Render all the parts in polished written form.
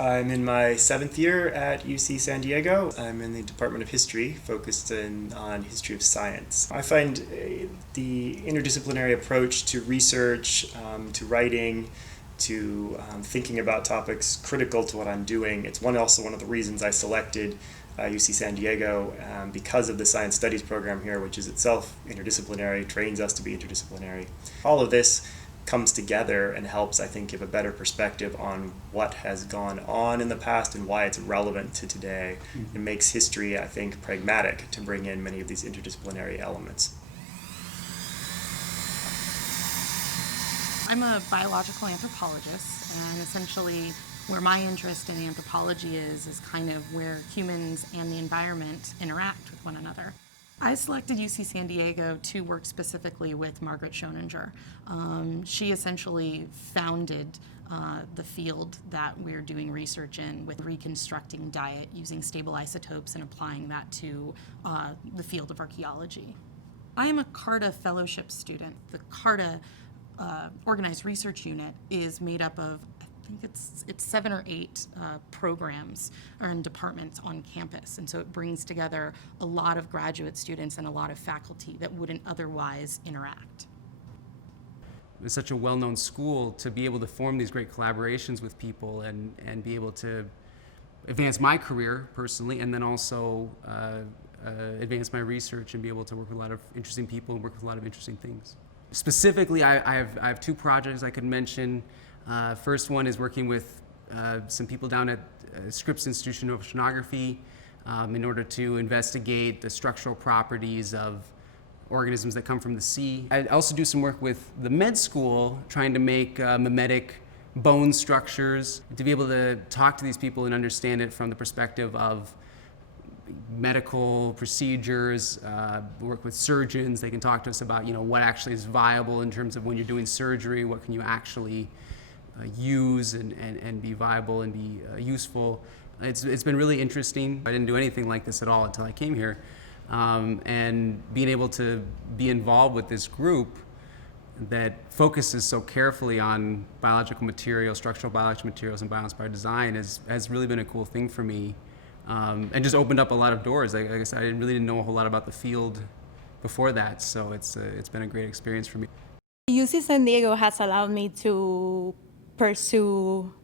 I'm in my 7th year at UC San Diego. I'm in the Department of History, focused on history of science. I find the interdisciplinary approach to research, to writing, to thinking about topics critical to what I'm doing. It's also one of the reasons I selected UC San Diego because of the science studies program here, which is itself interdisciplinary, trains us to be interdisciplinary. All of this comes together and helps, I think, give a better perspective on what has gone on in the past and why it's relevant to today. It makes history, I think, pragmatic to bring in many of these interdisciplinary elements. I'm a biological anthropologist, and essentially where my interest in anthropology is kind of where humans and the environment interact with one another. I selected UC San Diego to work specifically with Margaret Schoeninger. She essentially founded the field that we're doing research in with reconstructing diet using stable isotopes and applying that to the field of archaeology. I am a CARTA fellowship student. The CARTA organized research unit is made up of, I think it's 7 or 8 programs and departments on campus, and so it brings together a lot of graduate students and a lot of faculty that wouldn't otherwise interact. It's such a well-known school to be able to form these great collaborations with people and be able to advance my career personally, and then also advance my research and be able to work with a lot of interesting people and work with a lot of interesting things. Specifically, I have 2 projects I could mention. First one is working with some people down at Scripps Institution of Oceanography in order to investigate the structural properties of organisms that come from the sea. I also do some work with the med school, trying to make mimetic bone structures, to be able to talk to these people and understand it from the perspective of medical procedures, work with surgeons. They can talk to us about, what actually is viable in terms of when you're doing surgery, what can you actually use and be viable and be useful. It's been really interesting. I didn't do anything like this at all until I came here. And being able to be involved with this group that focuses so carefully on biological materials, structural biological materials, and bioinspired design has really been a cool thing for me. And just opened up a lot of doors. Like I said, I really didn't know a whole lot about the field before that, so it's been a great experience for me. UC San Diego has allowed me to pursue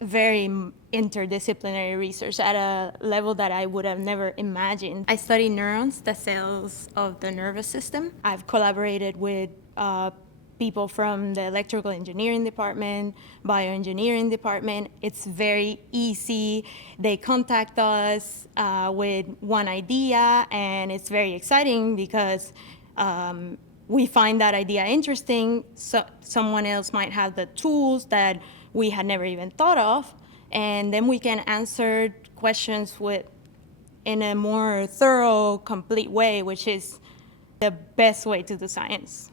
very interdisciplinary research at a level that I would have never imagined. I study neurons, the cells of the nervous system. I've collaborated with people from the electrical engineering department, bioengineering department. It's very easy. They contact us with one idea, and it's very exciting because we find that idea interesting. So someone else might have the tools that we had never even thought of, and then we can answer questions in a more thorough, complete way, which is the best way to do science.